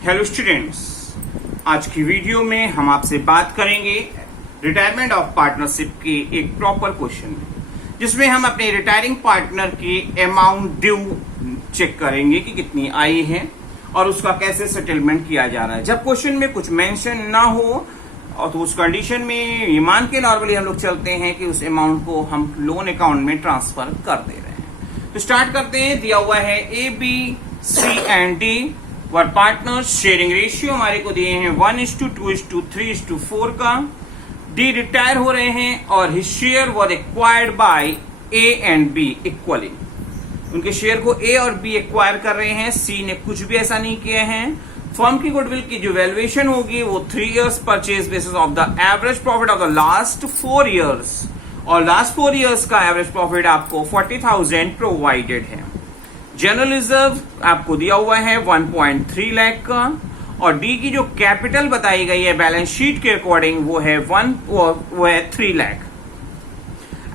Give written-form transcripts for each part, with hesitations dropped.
Hello students, आज की video में हम आपसे बात करेंगे रिटायरमेंट ऑफ पार्टनरशिप के एक प्रॉपर क्वेश्चन जिसमें हम अपने रिटायरिंग पार्टनर की अमाउंट ड्यू चेक करेंगे कि कितनी आई है और उसका कैसे सेटलमेंट किया जा रहा है। जब क्वेश्चन में कुछ मेंशन ना हो और तो उस कंडीशन में ये मान के नॉर्मली हम लोग चलते हैं कि उस अमाउंट को हम लोन अकाउंट में ट्रांसफर कर दे रहे हैं। तो स्टार्ट करते हैं। दिया हुआ है A, B, C and D were partners. Sharing ratio हमारे को दिए हैं 1:2:3:4 का। डी रिटायर हो रहे हैं और his share was acquired by A and be equally. उनके शेयर को ए और बी एक्वायर कर रहे हैं, सी ने कुछ भी ऐसा नहीं किया है। फर्म की गुडविल की जो वैल्यूएशन होगी वो 3 years purchase basis of the average profit of the last 4 years, और लास्ट 4 years का एवरेज प्रॉफिट आपको 40,000 प्रोवाइडेड है। जनरल रिजर्व आपको दिया हुआ है 1.3 लाख का, और डी की जो कैपिटल बताई गई है बैलेंस शीट के अकॉर्डिंग वो है 3 lakh.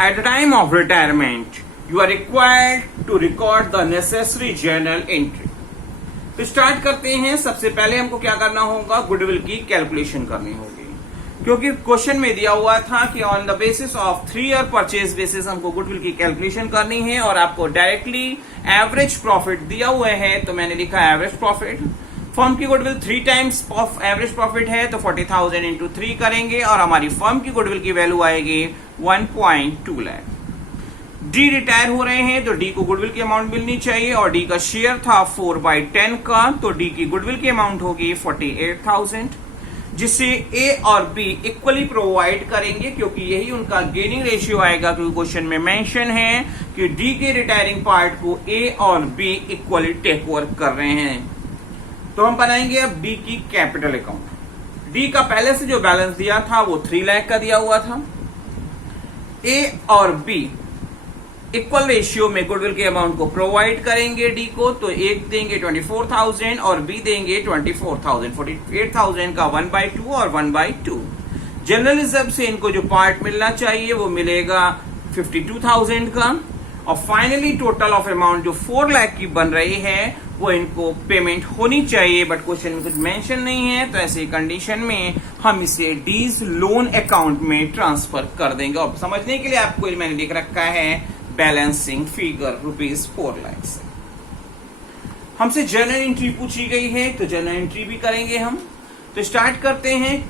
At the time of retirement you are required to record the necessary journal entry. तो स्टार्ट करते हैं। सबसे पहले हमको क्या करना होगा, गुडविल की कैलकुलेशन करनी होगी, क्योंकि क्वेश्चन में दिया हुआ था कि on the basis of 3 year purchase basis हमको गुडविल की कैलकुलेशन करनी है और आपको डायरेक्टली एवरेज प्रॉफिट दिया हुआ है। तो मैंने लिखा एवरेज प्रॉफिट। फर्म की goodwill 3 times of average profit है तो 40,000 इंटू 3 करेंगे और हमारी फर्म की गुडविल की वैल्यू आएगी 1.2 लाख। डी रिटायर हो रहे हैं तो डी को गुडविल की अमाउंट मिलनी चाहिए, और डी का शेयर था 4/10 का, तो डी की गुडविल की अमाउंट होगी 48,000, जिसे ए और बी इक्वली प्रोवाइड करेंगे क्योंकि यही उनका गेनिंग रेशियो आएगा। क्योंकि क्वेश्चन में मेंशन है कि डी के रिटायरिंग पार्ट को ए और बी इक्वली टेक ओवर कर रहे हैं। तो हम बनाएंगे अब डी की कैपिटल अकाउंट। डी का पहले से जो बैलेंस दिया था वो 3 लाख का दिया हुआ था। ए और बी इक्वल रेशियो में गुडविल के अमाउंट को प्रोवाइड करेंगे डी को, तो एक देंगे 24,000 और बी देंगे 24,000। 48,000 का 1/2 और 1/2। जनरल रिजर्व से इनको जो पार्ट मिलना चाहिए वो मिलेगा 52,000 का, और फाइनली टोटल ऑफ अमाउंट जो 4 लाख की बन रही है वो इनको पेमेंट होनी चाहिए, बट क्वेश्चन में कुछ मेंशन नहीं है। तो ऐसी कंडीशन में हम इसे डीज लोन अकाउंट में ट्रांसफर कर देंगे। और समझने के लिए आपको मैंने लिख रखा है बैलेंसिंग फिगर ₹4 लाख से। हमसे जर्नल एंट्री पूछी गई है तो जर्नल एंट्री भी करेंगे हम। तो स्टार्ट करते हैं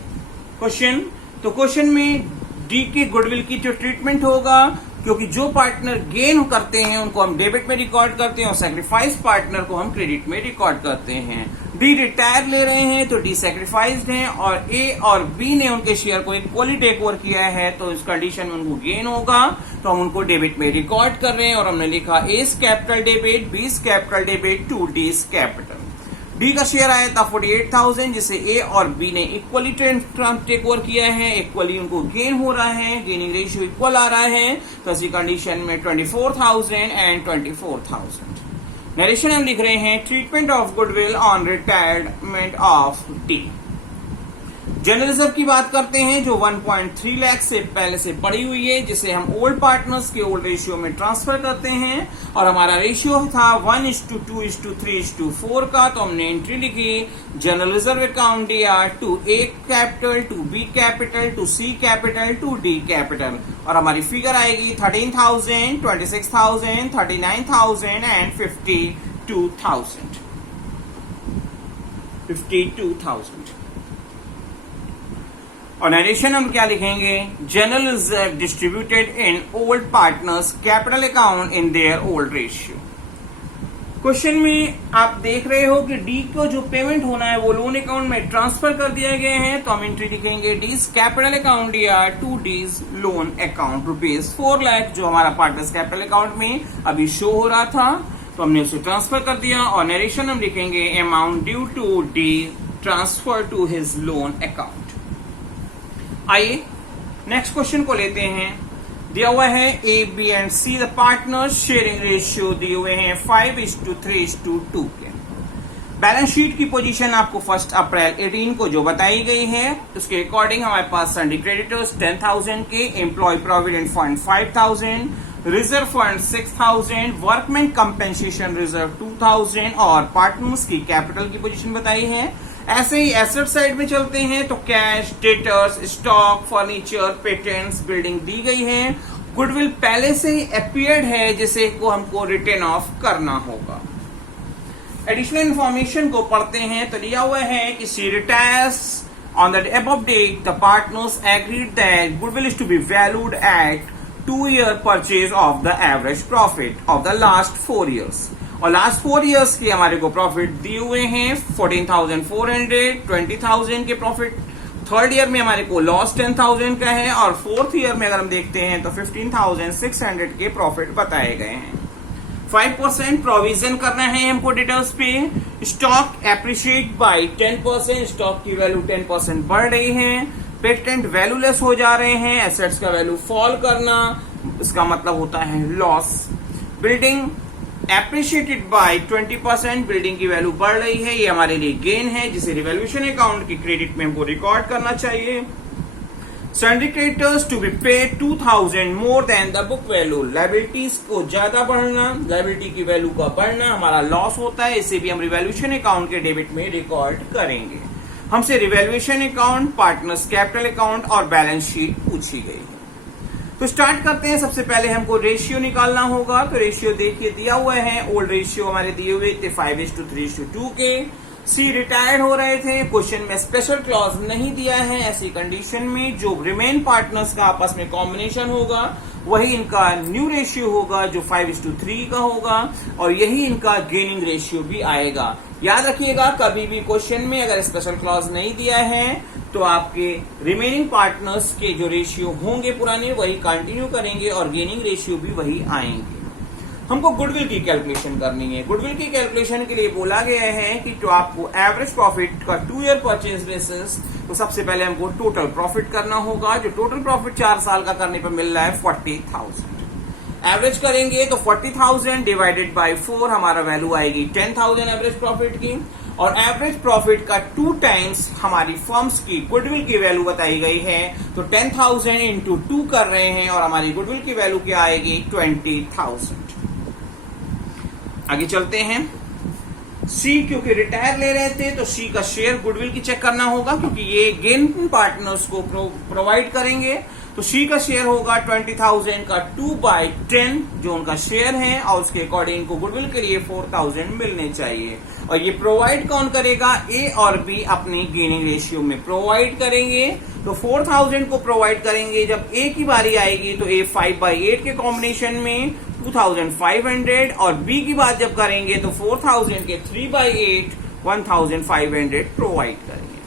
क्वेश्चन। तो क्वेश्चन में डी की गुडविल की जो ट्रीटमेंट होगा, क्योंकि जो पार्टनर गेन करते हैं उनको हम डेबिट में रिकॉर्ड करते हैं और सैक्रिफाइस पार्टनर को हम क्रेडिट में रिकॉर्ड करते हैं। डी रिटायर ले रहे हैं तो डी सैक्रिफाइस्ड हैं, और ए और बी ने उनके शेयर को इक्वली टेक ओवर किया है तो इस कंडीशन में उनको गेन होगा, तो हम उनको डेबिट में रिकॉर्ड कर रहे हैं। और हमने लिखा S capital debit, B's capital debit to D's capital. D का शेयर आया था 48,000, जिसे ए और बी ने इक्वली टेक ओवर किया है, इक्वली उनको गेन हो रहा है, गेनिंग रेशियो इक्वल आ रहा है। तो ऐसी कंडीशन में 24,000 एंड 24,000। नरेशन हम लिख रहे हैं treatment of goodwill on retirement of D. General reserve की बात करते हैं जो 1.3 लाख से पहले से पड़ी हुई है, जिसे हम ओल्ड पार्टनर्स के ओल्ड रेशियो में ट्रांसफर करते हैं, और हमारा रेशियो था 1:2:3:4 का। तो हमने एंट्री लिखी general reserve account DR to A capital to B capital to C capital to D capital, और हमारी फिगर आएगी 13,000, 26,000, 39,000 एंड 52,000। और नरेशन हम क्या लिखेंगे, general reserve distributed in old partners capital account in their old ratio. Question में आप देख रहे हो कि डी को जो पेमेंट होना है वो लोन अकाउंट में ट्रांसफर कर दिया गया है, तो हम एंट्री लिखेंगे D's capital account DR to D's loan account ₹4 lakh, जो हमारा पार्टनर्स कैपिटल अकाउंट में अभी शो हो रहा था, तो हमने उसे ट्रांसफर कर दिया। और नरेशन हम लिखेंगे amount due to D transfer to his loan account. आइए नेक्स्ट क्वेश्चन को लेते हैं। दिया हुआ है A, B and C the partners. Sharing ratio दिए हुए हैं 5:3:2 के। बैलेंस शीट की पोजीशन आपको 1 अप्रैल 18 को जो बताई गई है उसके अकॉर्डिंग हमारे पास सन्डी क्रेडिटर्स 10,000 के, employ provident fund 5,000, reserve fund 6000, workman compensation reserve 2000 और पार्टनर्स की कैपिटल की पोजीशन बताई है। ऐसे ही एसेट साइड में चलते हैं तो cash, debtors, stock, furniture, patents, building दी गई है। गुडविल पहले से ही अपीयर्ड है जिसे को हमको रिटर्न ऑफ करना होगा। एडिशनल इंफॉर्मेशन को पढ़ते हैं तो दिया हुआ है कि she retires on the above date the partners agreed that goodwill is to be valued at 2-year purchase of the average profit of the last 4 years। और लास्ट 4 years के हमारे को प्रॉफिट दिए हुए हैं 14,400, 20,000 के प्रॉफिट। थर्ड ईयर में हमारे को लॉस 10,000 का है और फोर्थ ईयर में अगर हम देखते हैं तो 15,600 के प्रॉफिट बताए गए हैं। 5% प्रोविजन करना है हमको डेटर्स पे। स्टॉक एप्रिशिएट बाय 10%, स्टॉक की वैल्यू 10% बढ़ रही है। पेटेंट वैल्यूलेस हो जा रहे हैं, एसेट्स का वैल्यू फॉल करना, इसका मतलब होता है loss. Building appreciated by 20%, building की वैल्यू बढ़ रही है, ये हमारे लिए गेन है जिसे रिवैल्यूएशन अकाउंट की क्रेडिट में हमको रिकॉर्ड करना चाहिए। Sundry creditors to be paid 2,000 more than the book value, liabilities को ज्यादा बढ़ना, लायबिलिटी की वैल्यू का बढ़ना हमारा लॉस होता है, इसे भी हम रिवैल्यूएशन अकाउंट के डेबिट में रिकॉर्ड करेंगे। हमसे revaluation account, partners capital account और बैलेंस शीट पूछी गई है। तो स्टार्ट करते हैं। सबसे पहले हमको रेशियो निकालना होगा। तो रेशियो देखिए दिया हुआ है, ओल्ड रेशियो हमारे दिए हुए थे 5:3:2 के। सी रिटायर्ड हो रहे थे, क्वेश्चन में स्पेशल क्लॉज नहीं दिया है। ऐसी कंडीशन में जो रिमेन पार्टनर्स का आपस में कॉम्बिनेशन होगा वही इनका न्यू रेशियो होगा जो 5:3 का होगा और यही इनका गेनिंग रेशियो भी आएगा। याद रखिएगा कभी भी क्वेश्चन में अगर स्पेशल क्लॉज नहीं दिया है तो आपके रिमेनिंग पार्टनर्स के जो रेशियो होंगे पुराने वही कंटिन्यू करेंगे और गेनिंग रेशियो भी वही आएंगे। हमको गुडविल की कैलकुलेशन करनी है। गुडविल की कैलकुलेशन के लिए बोला गया है कि तो आपको एवरेज प्रॉफिट का 2-year परचेज बेसिस, तो सबसे पहले हमको टोटल प्रॉफिट करना होगा। जो टोटल प्रॉफिट 4 साल का करने पर मिल रहा है 40,000। एवरेज करेंगे तो 40,000 डिवाइडेड बाय 4 हमारा वैल्यू आएगी 10,000 एवरेज प्रॉफिट की। और एवरेज प्रॉफिट का 2 times हमारी फर्म्स की गुडविल की वैल्यू बताई गई है, तो 10,000 इंटू 2 कर रहे हैं और हमारी गुडविल की वैल्यू क्या आएगी 20,000। आगे चलते हैं। सी क्योंकि रिटायर ले रहे थे तो सी का शेयर गुडविल की चेक करना होगा क्योंकि ये गेन पार्टनर्स को प्रोवाइड करेंगे। तो सी का शेयर होगा 20,000 का 2/10 जो उनका शेयर है और उसके अकॉर्डिंग इनको गुडविल के लिए 4,000 मिलने चाहिए। और ये प्रोवाइड कौन करेगा, ए और बी अपनी गेनिंग रेशियो में प्रोवाइड करेंगे। तो 4,000 को प्रोवाइड करेंगे। जब ए की बारी आएगी तो ए 5/8 के कॉम्बिनेशन में 2,500 और बी की बात जब करेंगे तो 4,000 के 3/8 1,500 प्रोवाइड करेंगे।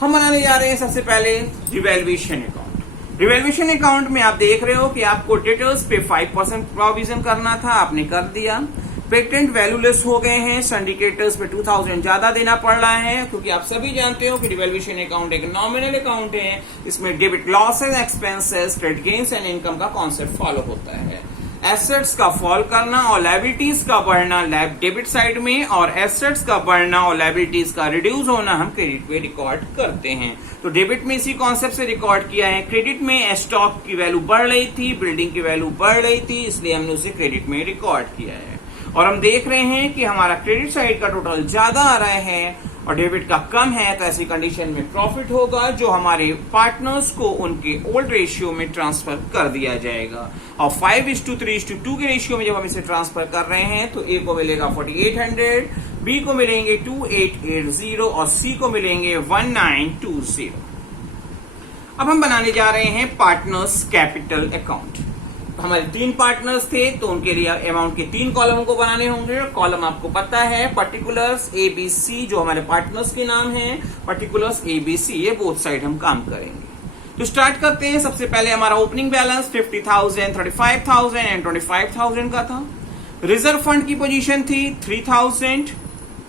हम बनाने जा रहे हैं सबसे पहले रिवैल्यूएशन अकाउंट। रिवैल्यूएशन अकाउंट में आप देख रहे हो कि आपको डेटर्स पे 5% प्रोविजन करना था, आपने कर दिया। पेटेंट वैल्यूलेस हो गए हैं, सिंडिकेटर्स पे 2,000 ज्यादा देना पड़ रहा है क्योंकि आप सभी जानते हो कि रिवैल्यूएशन अकाउंट एक नॉमिनल अकाउंट है। इसमें debit losses, expenses, credit gains and income का कॉन्सेप्ट फॉलो होता है। एसेट्स का फॉल करना और लायबिलिटीज का बढ़ना डेबिट साइड में, और एसेट्स का बढ़ना और लायबिलिटीज का रिड्यूस होना हम क्रेडिट पे रिकॉर्ड करते हैं। तो डेबिट में इसी कॉन्सेप्ट से रिकॉर्ड किया है। क्रेडिट में स्टॉक की वैल्यू बढ़ रही थी, बिल्डिंग की वैल्यू बढ़ रही थी, इसलिए हमने उसे क्रेडिट में रिकॉर्ड किया है। और हम देख रहे हैं कि हमारा क्रेडिट साइड का टोटल ज्यादा आ रहा है और डेबिट का कम है, तो ऐसी कंडीशन में प्रॉफिट होगा जो हमारे पार्टनर्स को उनके ओल्ड रेशियो में ट्रांसफर कर दिया जाएगा। और 5:3:2 के रेशियो में जब हम इसे ट्रांसफर कर रहे हैं तो ए को मिलेगा 4,800, बी को मिलेंगे 2,880 और सी को मिलेंगे 1,920। अब हम बनाने जा रहे हैं पार्टनर्स कैपिटल अकाउंट। हमारे 3 पार्टनर्स थे तो उनके लिए अमाउंट के 3 कॉलम को बनाने होंगे। कॉलम आपको पता है, पर्टिकुलर्स ABC जो हमारे पार्टनर्स के नाम है, पर्टिकुलर्स ABC, ये बोथ साइड हम काम करेंगे। तो स्टार्ट करते हैं। सबसे पहले हमारा ओपनिंग बैलेंस 50,000, 35,000 एंड 25,000 का था। रिजर्व फंड की पोजीशन थी 3,000,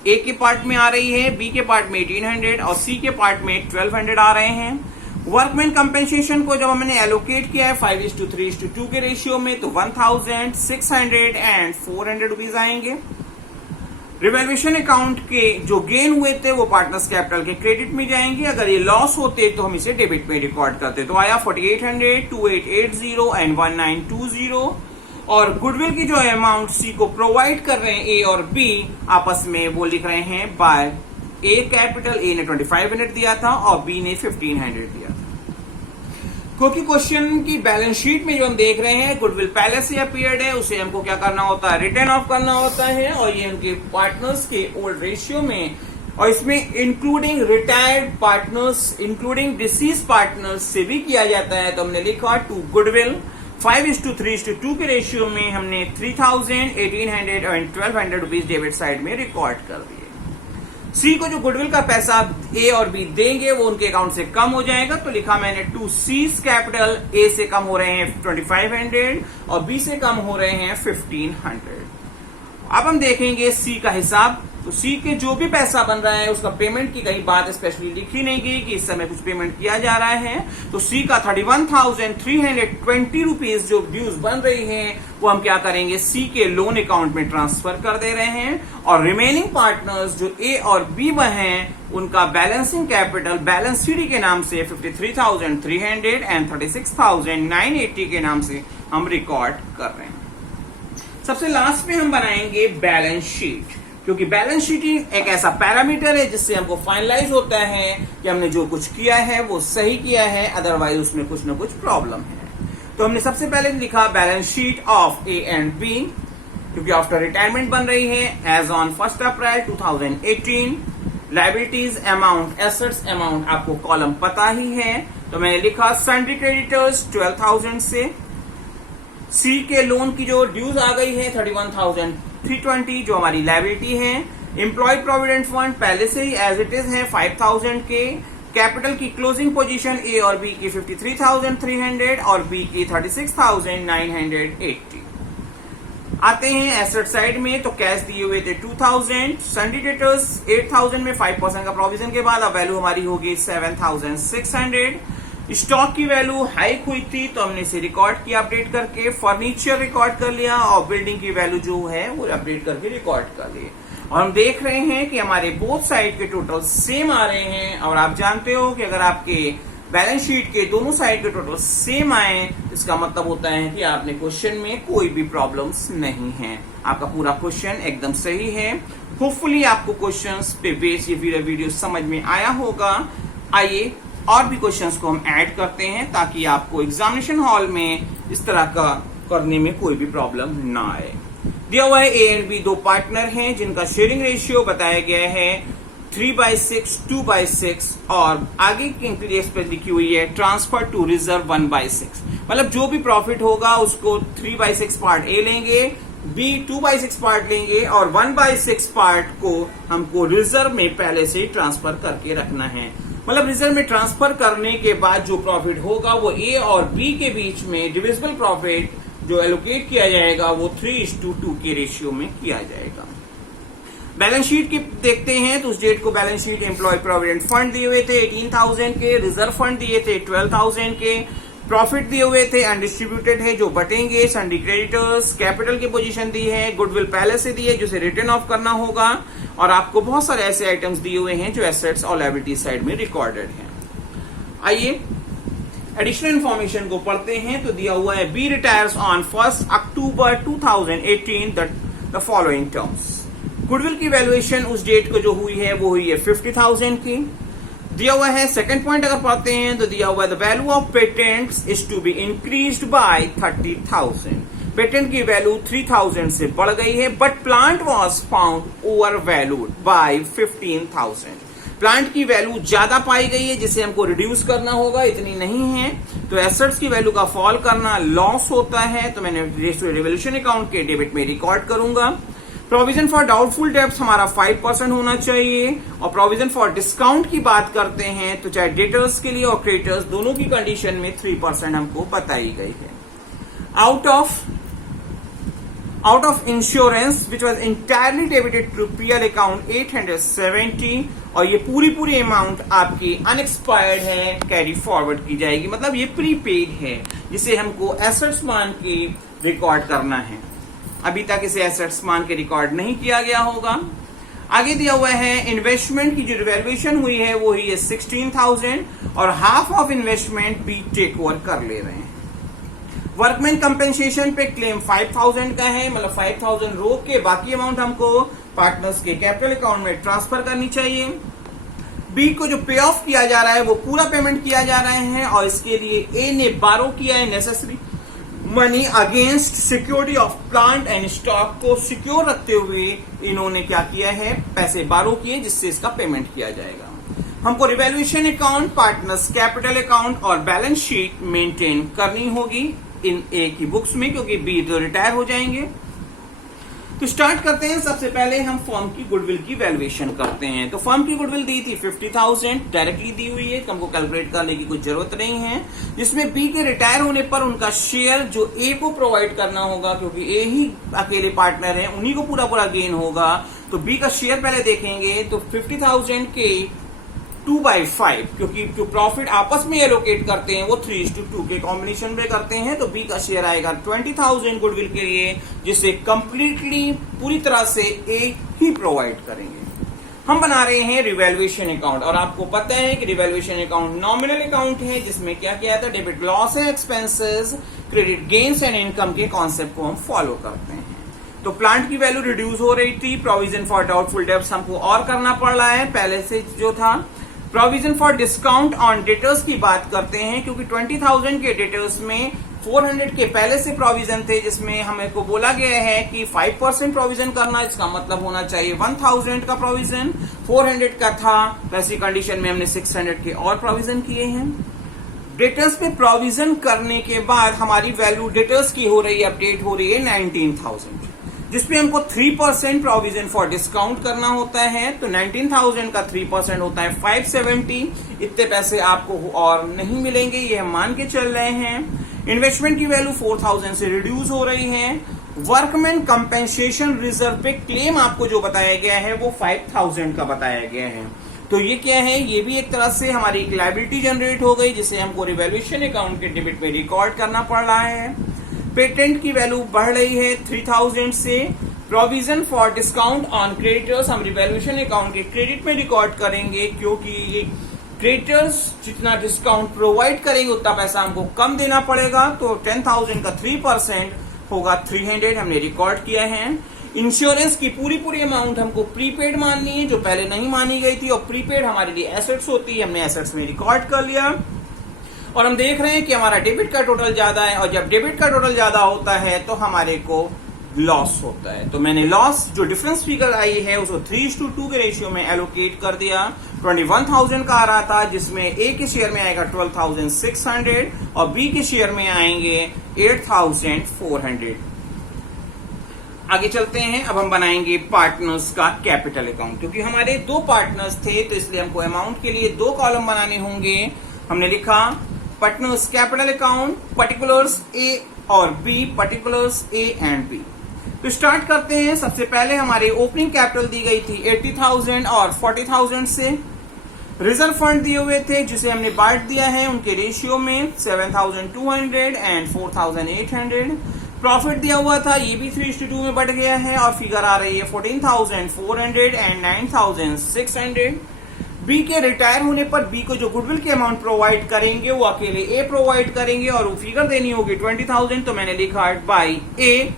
ए के पार्ट में आ रही है, बी के पार्ट में 1,800 और सी के पार्ट में 1,200 आ रहे हैं। वर्कमैन कंपेंसेशन को जब हमने एलोकेट किया है 5:3:2 के रेशियो में तो 1,600 एंड 400 रुपीज आएंगे। रिवैल्यूएशन अकाउंट के जो गेन हुए थे वो पार्टनर्स कैपिटल के क्रेडिट में जाएंगे, अगर ये लॉस होते तो हम इसे डेबिट में रिकॉर्ड करते। तो आया 4800, 2880 एंड 1920। और गुडविल की जो अमाउंट सी को प्रोवाइड कर रहे हैं ए और बी आपस में वो लिख रहे हैं बाय ए कैपिटल। ए ने 2500 दिया था और बी ने 1500 दिया था। क्योंकि क्वेश्चन की बैलेंस शीट में जो हम देख रहे हैं गुडविल पहले से अपीयर्ड है, उसे हमको क्या करना होता है, रिटर्न ऑफ करना होता है। और ये उनके पार्टनर्स के ओल्ड रेशियो में, और इसमें including retired partners, including disease partners से भी किया जाता है। तो हमने लिखा टू गुडविल 5:3:2 के रेशियो में हमने 3000, 1800 और 1200 रुपीज डेबिट साइड में रिकॉर्ड कर दिए। सी को जो गुडविल का पैसा ए और बी देंगे वो उनके अकाउंट से कम हो जाएगा, तो लिखा मैंने टू सीज कैपिटल। ए से कम हो रहे हैं 2500 और बी से कम हो रहे हैं 1500। अब हम देखेंगे सी का हिसाब। तो सी के जो भी पैसा बन रहा है उसका पेमेंट की कहीं बात स्पेशली लिखी नहीं गई कि इस समय कुछ पेमेंट किया जा रहा है। तो सी का 31,320 रुपीज जो ड्यूज बन रही है वो हम क्या करेंगे, सी के लोन अकाउंट में ट्रांसफर कर दे रहे हैं। और रिमेनिंग पार्टनर्स जो ए और बी हैं उनका बैलेंसिंग कैपिटल बैलेंस शीट के नाम से 53,300 एंड 36,980 के नाम से हम रिकॉर्ड कर रहे हैं। सबसे लास्ट में हम बनाएंगे बैलेंस शीट, क्योंकि बैलेंस शीट एक ऐसा पैरामीटर है जिससे हमको फाइनलाइज होता है कि हमने जो कुछ किया है वो सही किया है, अदरवाइज उसमें कुछ ना कुछ प्रॉब्लम है। तो हमने सबसे पहले लिखा balance sheet of A and B, क्योंकि आफ्टर रिटायरमेंट बन रही है as on 1 April 2018। Liabilities amount, assets amount आपको कॉलम पता ही है, तो मैंने लिखा सन्ड्री क्रेडिटर्स 12,000 से। सी के लोन की जो ड्यूज आ गई है 31,320 जो हमारी लायबिलिटी है। एम्प्लॉय प्रोविडेंट फंड पहले से ही एज इट इज है 5,000 के। कैपिटल की क्लोजिंग पोजीशन ए और बी की 53,300 और बी की 36,980। आते हैं एसेट साइड में, तो कैश दिए हुए थे 2,000। सन्ड्री डेटर्स 8,000 में 5% का प्रोविजन के बाद अब वैल्यू हमारी होगी 7,600। स्टॉक की वैल्यू हाइक हुई थी तो हमने इसे रिकॉर्ड किया अपडेट करके। फर्नीचर रिकॉर्ड कर लिया और बिल्डिंग की वैल्यू जो है वो अपडेट करके रिकॉर्ड कर लिए। और हम देख रहे हैं कि हमारे बोथ साइड के टोटल सेम आ रहे हैं। और आप जानते हो कि अगर आपके बैलेंस शीट के दोनों साइड के टोटल सेम आए, इसका मतलब होता है कि आपने क्वेश्चन में कोई भी प्रॉब्लम्स नहीं है, आपका पूरा क्वेश्चन एकदम सही है। होपफुली आपको क्वेश्चंस पे बेस ये वीडियो समझ में आया होगा। आइए और भी क्वेश्चंस को हम ऐड करते हैं ताकि आपको एग्जामिनेशन हॉल में इस तरह का करने में कोई भी प्रॉब्लम ना आए। दिया हुआ है ए एंड बी दो पार्टनर हैं जिनका शेयरिंग रेशियो बताया गया है 3/6, 2/6 और आगे की इंक्रीज पे लिखी हुई है ट्रांसफर टू रिजर्व 1/6। मतलब जो भी प्रॉफिट होगा उसको 3/6 पार्ट ए लेंगे, बी 2/6 पार्ट लेंगे और 1/6 पार्ट को हमको रिजर्व में पहले से ट्रांसफर करके रखना है। मतलब रिजर्व में ट्रांसफर करने के बाद जो प्रॉफिट होगा वो ए और बी के बीच में डिविजिबल प्रॉफिट जो एलोकेट किया जाएगा वो 3:2 के रेशियो में किया जाएगा। बैलेंस शीट के देखते हैं तो उस डेट को balance sheet employee provident fund दिए हुए थे 18,000 के, रिजर्व फंड दिए थे 12,000 के, प्रॉफिट दिए हुए थे अनडिस्ट्रीब्यूटेड है जो बटेंगे, सन्ड्री क्रेडिटर्स, कैपिटल की पोजीशन दी है, गुडविल पहले से दी है जिसे रिटर्न ऑफ करना होगा और आपको बहुत सारे ऐसे आइटम्स दिए हुए हैं जो एसेट्स और लायबिलिटी साइड में रिकॉर्डेड हैं। आइए एडिशनल इंफॉर्मेशन को पढ़ते हैं। तो दिया हुआ है B retires on 1 October 2018 the following terms. Goodwill की वैल्यूएशन उस डेट को जो हुई है वो हुई है 50,000 की। दिया हुआ है सेकंड पॉइंट अगर पढ़ते हैं तो दिया हुआ है the value of patents is to be increased by 30,000। Patent की वैल्यू 3,000 से बढ़ गई है but plant was found over valued by 15,000। Plant की वैल्यू ज्यादा पाई गई है जिसे हमको रिड्यूस करना होगा, इतनी नहीं है। तो एसेट्स की वैल्यू का फॉल करना लॉस होता है, तो मैंने रिवोल्यूशन अकाउंट के डेबिट में रिकॉर्ड करूंगा। प्रोविजन फॉर डाउटफुल डेब्ट्स हमारा 5% होना चाहिए और प्रोविजन फॉर डिस्काउंट की बात करते हैं तो चाहे डेटर्स के लिए और क्रेडिटर्स दोनों की कंडीशन में 3% हमको बताई गई है। Out of insurance which was entirely debited to PL account 870 और ये पूरी अमाउंट आपकी अनएक्सपायर्ड है, कैरी फॉरवर्ड की जाएगी। मतलब ये प्रीपेड है जिसे हमको एसेट्स मान के रिकॉर्ड करना है। अभी तक इसे एसेट्स मान के रिकॉर्ड नहीं किया गया होगा। आगे दिया हुआ है इन्वेस्टमेंट की जो रिवैल्यूएशन हुई है वो ही है 16,000 और half of investment B take over कर ले रहे हैं। वर्कमैन कंपेंसेशन पे क्लेम 5,000 का है, मतलब 5,000 रोक के बाकी अमाउंट हमको पार्टनर्स के कैपिटल अकाउंट में ट्रांसफर करनी चाहिए। बी को जो पे ऑफ किया जा रहा है वो पूरा पेमेंट किया जा रहा है और इसके लिए ए ने बारो किया है necessary money against security of plant and stock को सिक्योर रखते हुए इन्होंने क्या किया है, पैसे बारो किए जिससे इसका पेमेंट किया जाएगा। हमको revaluation account, partners capital account और बैलेंस शीट मेंटेन करनी होगी इन ए की बुक्स में, क्योंकि बी तो रिटायर हो जाएंगे। तो स्टार्ट करते हैं। सबसे पहले हम फर्म की गुडविल की वैल्यूएशन करते हैं। तो फर्म की गुडविल दी थी 50,000 डायरेक्टली दी हुई है, तो हमको कैलकुलेट करने की कुछ जरूरत नहीं है। जिसमें बी के रिटायर होने पर उनका शेयर जो ए को प्रोवाइड करना होगा, क्योंकि ए ही अकेले पार्टनर है, उन्हीं को पूरा पूरा गेन होगा। तो बी का शेयर पहले देखेंगे। तो 50,000 के 2/5, क्योंकि जो प्रॉफिट आपस में एलोकेट करते हैं वो 3:2 के कॉम्बिनेशन में करते हैं। तो बी का शेयर आएगा 20,000 गुडविल के लिए, जिसे कंप्लीटली पूरी तरह से ए ही प्रोवाइड करेंगे। हम बना रहे हैं रिवैल्यूएशन अकाउंट और आपको पता है कि रिवैल्यूएशन अकाउंट नॉमिनल अकाउंट है, जिसमें क्या किया था, debit loss and expenses, credit gains and income के कॉन्सेप्ट को हम फॉलो करते हैं। तो प्लांट की वैल्यू रिड्यूस हो रही थी, प्रोविजन फॉर डाउटफुल डेब्ट्स हमको और करना पड़ रहा है पहले से जो था। Provision for discount on debtors की बात करते हैं, क्योंकि 20,000 के डेटर्स में 400 के पहले से प्रोविजन थे, जिसमें हमें को बोला गया है कि 5% प्रोविजन करना, इसका मतलब होना चाहिए 1,000 का प्रोविजन, 400 का था। वैसी कंडीशन में हमने 600 के और प्रोविजन किए हैं। डेटर्स पे प्रोविजन करने के बाद हमारी वैल्यू डेटर्स की हो रही है, अपडेट हो रही है 19,000, जिसपे हमको 3% प्रोविजन फॉर डिस्काउंट करना होता है। तो 19,000 का 3% होता है 570। इतने पैसे आपको और नहीं मिलेंगे, ये हम मान के चल रहे हैं। इन्वेस्टमेंट की वैल्यू 4,000 से रिड्यूस हो रही है। वर्कमैन कंपेंसेशन रिजर्व पे क्लेम आपको जो बताया गया है वो 5,000 का बताया गया है। तो ये क्या है, ये भी एक तरह से हमारी एक लायबिलिटी जनरेट हो गई, जिसे हमको रिवैल्यूएशन अकाउंट के डेबिट में रिकॉर्ड करना पड़ रहा है। पेटेंट की वैल्यू बढ़ रही है 3,000 से। Provision for discount on creditors हम रिवैल्यूएशन अकाउंट के क्रेडिट में रिकॉर्ड करेंगे, क्योंकि क्रेडिटर्स जितना डिस्काउंट प्रोवाइड करेंगे उतना पैसा हमको कम देना पड़ेगा। तो 10,000 का 3% होगा 300, हमने रिकॉर्ड किया है। इंश्योरेंस की पूरी अमाउंट हमको प्रीपेड माननी है, जो पहले नहीं मानी गई थी, और प्रीपेड हमारे लिए एसेट्स होती है, हमने एसेट्स में रिकॉर्ड कर लिया। और हम देख रहे हैं कि हमारा डेबिट का टोटल ज्यादा है, और जब डेबिट का टोटल ज्यादा होता है तो हमारे को लॉस होता है। तो मैंने लॉस जो डिफरेंस फिगर आई है उसको 3:2 के रेशियो में एलोकेट कर दिया। 21,000 का आ रहा था, जिसमें ए के शेयर में आएगा 12,600 और बी के शेयर में आएंगे 8,400। आगे चलते हैं। अब हम बनाएंगे पार्टनर्स का कैपिटल अकाउंट, क्योंकि हमारे 2 पार्टनर्स थे तो इसलिए हमको अमाउंट के लिए 2 कॉलम बनाने होंगे। हमने लिखा partners capital account, particulars A और B, particulars A and B. तो स्टार्ट करते हैं। सबसे पहले हमारे ओपनिंग कैपिटल दी गई थी 80,000 और 40,000 से। रिजर्व फंड दिए हुए थे, जिसे हमने बांट दिया है उनके रेशियो में 7,200 एंड 4,800। प्रॉफिट दिया हुआ था, ये भी 3:2 में बढ़ गया है और फिगर आ रही है 14,400 एंड 9,600। बी के रिटायर होने पर बी को जो गुडविल के अमाउंट प्रोवाइड करेंगे वो अकेले ए प्रोवाइड करेंगे, और वो फिगर देनी होगी 20,000। तो मैंने लिखा बाई ए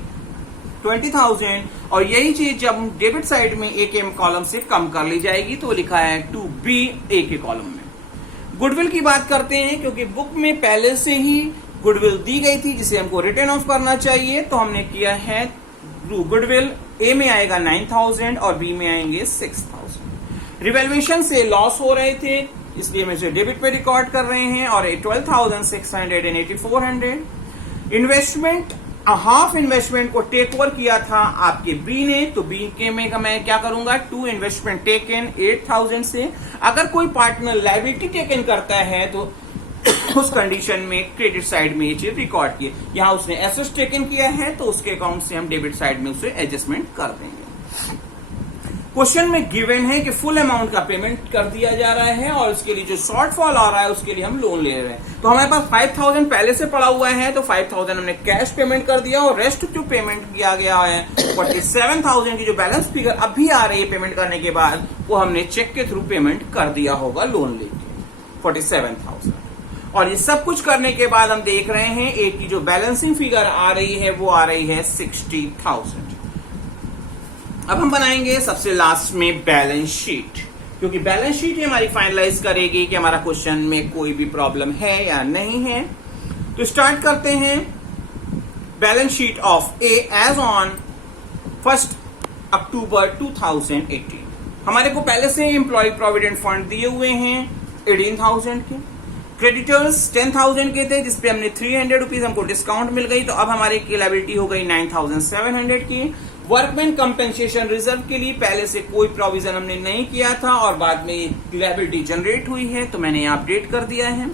20,000, और यही चीज जब डेबिट साइड में ए के कॉलम से कम कर ली जाएगी तो लिखा है टू बी ए के कॉलम में। गुडविल की बात करते हैं, क्योंकि बुक में पहले से ही गुडविल दी गई थी जिसे हमको रिटर्न ऑफ करना चाहिए। तो हमने किया है गुडविल ए में आएगा 9,000 और बी में आएंगे 6,000। रिवैल्यूएशन से लॉस हो रहे थे, इसलिए हम इसे डेबिट पे रिकॉर्ड कर रहे हैं, और 12,600 एंड 8,400। इन्वेस्टमेंट, हाफ इन्वेस्टमेंट को टेक ओवर किया था आपके बी ने, तो बी के में मैं क्या करूंगा, 2 इन्वेस्टमेंट टेकन 8,000 से। अगर कोई पार्टनर लायबिलिटी टेकन करता है तो उस कंडीशन में क्रेडिट साइड में ये चीज रिकॉर्ड की, यहां उसने एसेट्स टेकन किया है तो उसके अकाउंट से हम डेबिट साइड में उसे एडजस्टमेंट कर देंगे। क्वेश्चन में गिवन है कि फुल अमाउंट का पेमेंट कर दिया जा रहा है और उसके लिए जो शॉर्टफॉल आ रहा है उसके लिए हम लोन ले रहे हैं। तो हमारे पास 5000 पहले से पड़ा हुआ है, तो 5000 हमने कैश पेमेंट कर दिया और रेस्ट जो पेमेंट किया गया है 47,000 की जो बैलेंस फिगर अभी आ रही है पेमेंट करने के बाद, वो हमने चेक के थ्रू पेमेंट कर दिया होगा लोन लेके 47,000। और ये सब कुछ करने के बाद हम देख रहे हैं एक की जो बैलेंसिंग फिगर आ रही है वो आ रही है 60,000। अब हम बनाएंगे सबसे लास्ट में बैलेंस शीट, क्योंकि बैलेंस शीट ही हमारी फाइनलाइज करेगी कि हमारा क्वेश्चन में कोई भी प्रॉब्लम है या नहीं है। तो स्टार्ट करते हैं। Balance sheet of A as on 1 October 2018। हमारे को पहले से एम्प्लॉय प्रोविडेंट फंड दिए हुए हैं 18,000 के, क्रेडिटर्स 10,000 के थे जिसपे हमने 300 रुपीज हमको डिस्काउंट मिल गई, तो अब हमारी लायबिलिटी हो गई 9,700 की। वर्कमैन कंपेंसेशन रिजर्व के लिए पहले से कोई प्रोविजन हमने नहीं किया था और बाद में लायबिलिटी जनरेट हुई है, तो मैंने यहाँ अपडेट कर दिया है।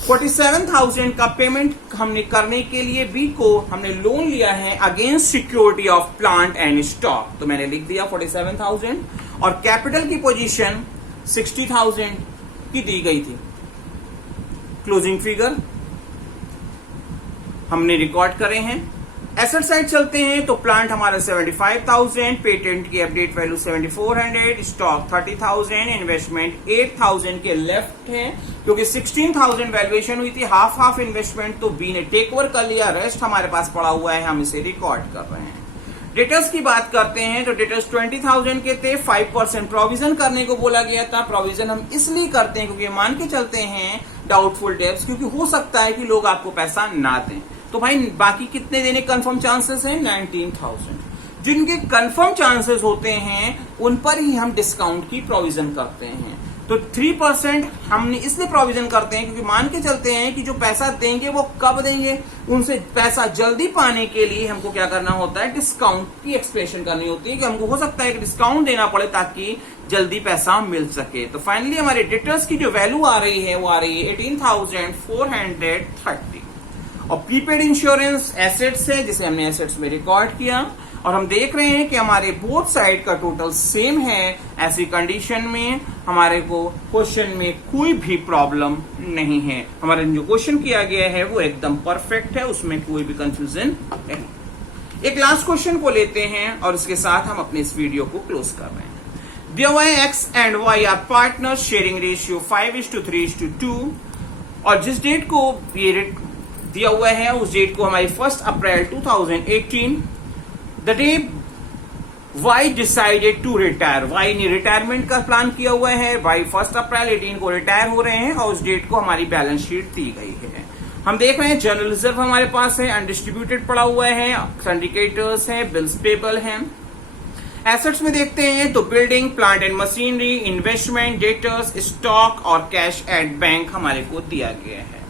47,000 का पेमेंट हमने करने के लिए बी को हमने लोन लिया है against security of plant and stock, तो मैंने लिख दिया 47,000। और कैपिटल की पोजीशन 60,000 की दी गई थी। क्लोजिंग फिगर हमने रिकॉर्ड करे हैं। एसेट साइड चलते हैं तो प्लांट हमारा 75,000, पेटेंट की अपडेट वैल्यू 7,400, स्टॉक 30,000, इन्वेस्टमेंट 8,000 के लेफ्ट है क्योंकि 16,000 वैल्यूएशन हुई थी। हाफ इन्वेस्टमेंट तो बी ने टेक ओवर कर लिया, रेस्ट हमारे पास पड़ा हुआ है, हम इसे रिकॉर्ड कर रहे हैं। डेटर्स की बात करते हैं तो डेटर्स 20,000 के थे, 5% प्रोविजन करने को बोला गया था। प्रोविजन हम इसलिए करते हैं क्योंकि मान के चलते हैं डाउटफुल डेब्ट्स, क्योंकि हो सकता है कि लोग आपको पैसा ना दें। तो भाई बाकी कितने देने कंफर्म चांसेस हैं? 19,000। जिनके कंफर्म चांसेस होते हैं उन पर ही हम डिस्काउंट की प्रोविजन करते हैं। तो 3% हमने इसलिए प्रोविजन करते हैं क्योंकि मान के चलते हैं कि जो पैसा देंगे वो कब देंगे, उनसे पैसा जल्दी पाने के लिए हमको क्या करना होता है, डिस्काउंट की एक्सप्रेशन करनी होती है कि हमको हो सकता है कि डिस्काउंट देना पड़े ताकि जल्दी पैसा मिल सके। तो फाइनली हमारे डेटर्स की जो वैल्यू आ रही है वो आ रही है 18,430। और प्रीपेड इंश्योरेंस एसेट्स है जिसे हमने एसेट्स में रिकॉर्ड किया और हम देख रहे हैं कि हमारे बोथ साइड का टोटल सेम है। ऐसी कंडीशन में हमारे को क्वेश्चन में कोई भी प्रॉब्लम नहीं है। हमारा जो क्वेश्चन किया गया है वो एकदम परफेक्ट है, उसमें कोई भी कंफ्यूजन नहीं। एक लास्ट क्वेश्चन को लेते हैं और इसके साथ हम अपने इस वीडियो को क्लोज कर रहे हैं। दिया हुआ है X and Y are partner, sharing ratio 5:3:2 और जिस डेट को ये दिया हुआ है उस डेट को हमारी 1 April 2018, the day Y decided to retire. Y ने रिटायरमेंट का प्लान किया हुआ है, वाई 1 अप्रैल 18 को रिटायर हो रहे हैं और उस डेट को हमारी बैलेंस शीट दी गई है। हम देख रहे हैं जनरल रिजर्व हमारे पास है, अनडिस्ट्रीब्यूटेड पड़ा हुआ है, सिंडिकेटर्स है, बिल्स पेबल है। एसेट्स में देखते हैं तो building, plant and machinery, investment, debtors, stock और कैश एट बैंक हमारे को दिया गया है।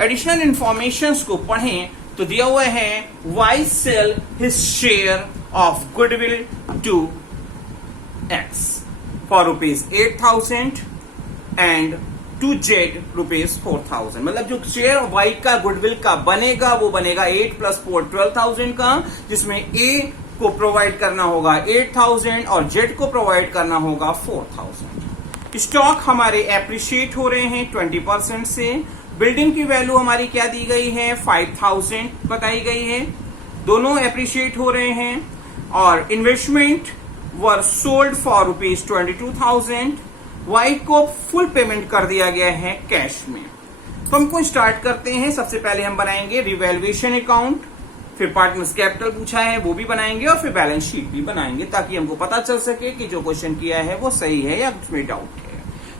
एडिशनल इंफॉर्मेशन को पढ़ें तो दिया हुआ है Y sell his share of goodwill to X for ₹8,000 and to Z ₹4,000। मतलब जो शेयर वाई का गुडविल का बनेगा वो बनेगा 8 + 4 12,000 का, जिसमें ए को प्रोवाइड करना होगा 8,000 और जेड को प्रोवाइड करना होगा 4,000। स्टॉक हमारे एप्रिशिएट हो रहे हैं 20% से। बिल्डिंग की वैल्यू हमारी क्या दी गई है, 5,000 बताई गई है, दोनों एप्रिशिएट हो रहे हैं। और investment were sold for ₹22,000। Y को फुल पेमेंट कर दिया गया है कैश में। तो हमको स्टार्ट करते हैं। सबसे पहले हम बनाएंगे रिवैल्यूएशन अकाउंट, फिर पार्टनर्स कैपिटल पूछा है वो भी बनाएंगे और फिर बैलेंस शीट भी बनाएंगे ताकि हमको पता चल सके कि जो क्वेश्चन किया है वो सही है या उसमें डाउट है।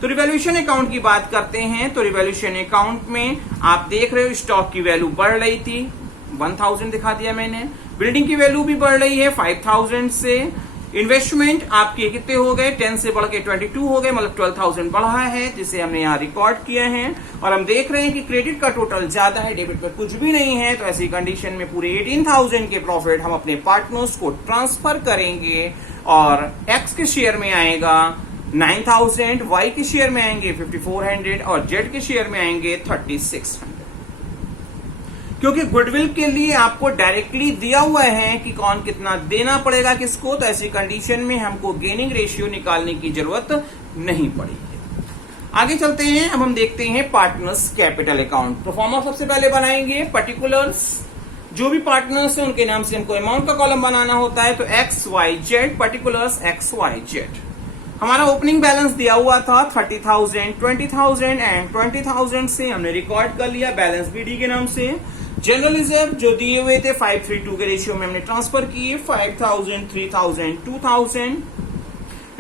तो रिवैल्यूएशन अकाउंट की बात करते हैं तो रिवैल्यूएशन अकाउंट में आप देख रहे हो स्टॉक की वैल्यू बढ़ रही थी, 1,000 दिखा दिया मैंने। बिल्डिंग की वैल्यू भी बढ़ रही है 5,000 से। इन्वेस्टमेंट आपके कितने हो गए, 10 से बढ़ के 22 हो गए, मतलब 12,000 बढ़ा है जिसे हमने यहाँ रिकॉर्ड किया है। और हम देख रहे हैं कि क्रेडिट का टोटल ज्यादा है, डेबिट पर कुछ भी नहीं है। तो ऐसी कंडीशन में पूरे 18,000 के प्रॉफिट हम अपने पार्टनर्स को ट्रांसफर करेंगे और एक्स के शेयर में आएगा 9,000, वाई के शेयर में आएंगे 5,400 और जेड के शेयर में आएंगे 3,600। क्योंकि गुडविल के लिए आपको डायरेक्टली दिया हुआ है कि कौन कितना देना पड़ेगा किसको, तो ऐसी कंडीशन में हमको गेनिंग रेशियो निकालने की जरूरत नहीं पड़ेगी। आगे चलते हैं, अब हम देखते हैं पार्टनर्स कैपिटल अकाउंट। प्रोफार्मा सबसे पहले बनाएंगे, पर्टिकुलर्स जो भी पार्टनर्स हैं उनके नाम से हमको अमाउंट का कॉलम बनाना होता है, तो XYZ, पर्टिकुलर्स XYZ। हमारा ओपनिंग बैलेंस दिया हुआ था 30,000, 20,000 एंड 20,000 से हमने रिकॉर्ड कर लिया बैलेंस BD के नाम से। जनरल रिजर्व जो दिए हुए थे 532 के रेशियो में हमने ट्रांसफर किए, 5,000, 3,000, 2,000।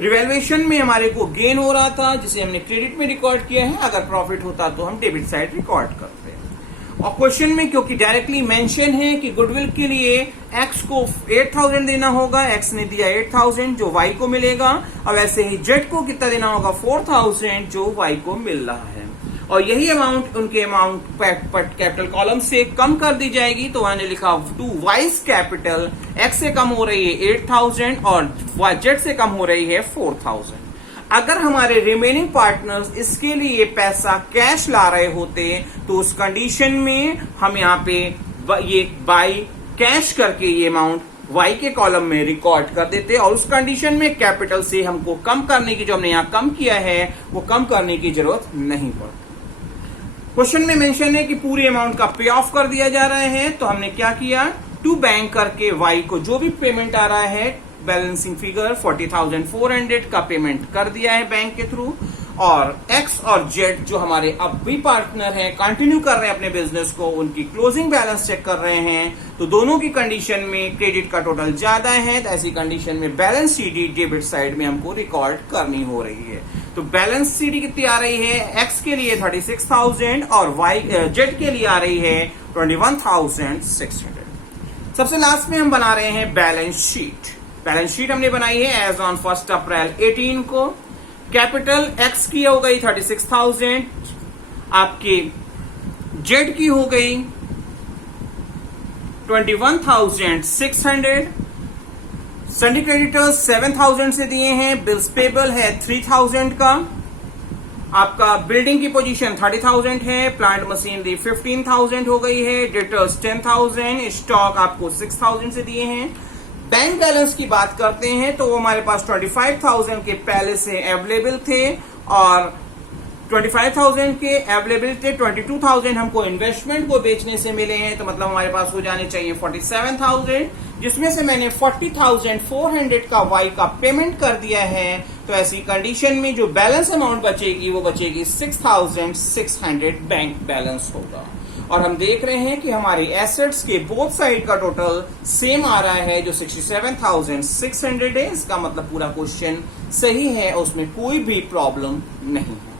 रिवैल्यूएशन में हमारे को गेन हो रहा था जिसे हमने क्रेडिट में रिकॉर्ड किया है, अगर प्रॉफिट होता तो हम डेबिट साइड रिकॉर्ड करते हैं। और क्वेश्चन में क्योंकि डायरेक्टली मेंशन है कि गुडविल के लिए एक्स को 8,000 देना होगा, एक्स ने दिया 8,000 जो वाई को मिलेगा, और वैसे ही जेड को कितना देना होगा 4,000 जो वाई को मिल रहा है, और यही अमाउंट उनके अमाउंट कैपिटल कॉलम से कम कर दी जाएगी। तो मैंने लिखा टू वाइज कैपिटल एक्स से कम हो रही है 8,000 और जेड से कम हो रही है 4,000। अगर हमारे रिमेनिंग पार्टनर्स इसके लिए पैसा कैश ला रहे होते तो उस कंडीशन में हम यहाँ पे ये बाई कैश करके ये अमाउंट वाई के कॉलम में रिकॉर्ड कर देते, और उस कंडीशन में कैपिटल से हमको कम करने की, जो हमने यहाँ कम किया है वो कम करने की जरूरत नहीं पड़ती। क्वेश्चन में मेंशन है कि पूरे अमाउंट का पे ऑफ कर दिया जा रहा है, तो हमने क्या किया, टू बैंक करके वाई को जो भी पेमेंट आ रहा है बैलेंसिंग फिगर 40,400 का पेमेंट कर दिया है बैंक के थ्रू, और एक्स और जेड जो हमारे अब भी पार्टनर हैं, कंटिन्यू कर रहे हैं अपने बिजनेस को, उनकी क्लोजिंग बैलेंस चेक कर रहे हैं, तो दोनों की कंडीशन में क्रेडिट का टोटल ज्यादा है, तो ऐसी कंडीशन में बैलेंस सीडी डेबिट साइड में हमको रिकॉर्ड करनी हो रही है। तो बैलेंस सीडी कितनी आ रही है, एक्स के लिए 36,000 और वाई जेड के लिए आ रही है 21,600। सबसे लास्ट में हम बना रहे हैं बैलेंस शीट। बैलेंस शीट हमने बनाई है एज ऑन 1 अप्रैल 18 को। कैपिटल एक्स की हो गई 36,000, आपके जेड की हो गई 21,600। सन्डी क्रेडिटर्स 7,000 से दिए हैं, बिल्स पेबल है 3,000 का, आपका बिल्डिंग की पोजीशन 30,000 है, प्लांट मशीनरी 15,000 हो गई है, डेटर्स 10,000, स्टॉक आपको 6,000 से दिए हैं। बैंक बैलेंस की बात करते हैं तो वो हमारे पास 25,000 के पहले से अवेलेबल थे, और 25,000 के अवेलेबल थे, 22,000 हमको इन्वेस्टमेंट को बेचने से मिले हैं, तो मतलब हमारे पास हो जाने चाहिए 47,000, जिसमें से मैंने 40,400 का वाई का पेमेंट कर दिया है। तो ऐसी कंडीशन में जो बैलेंस अमाउंट बचेगी वो बचेगी 6,600 बैंक बैलेंस होगा। और हम देख रहे हैं कि हमारे एसेट्स के बोथ साइड का टोटल सेम आ रहा है जो 67,600 है। इसका मतलब पूरा क्वेश्चन सही है, उसमें कोई भी प्रॉब्लम नहीं है।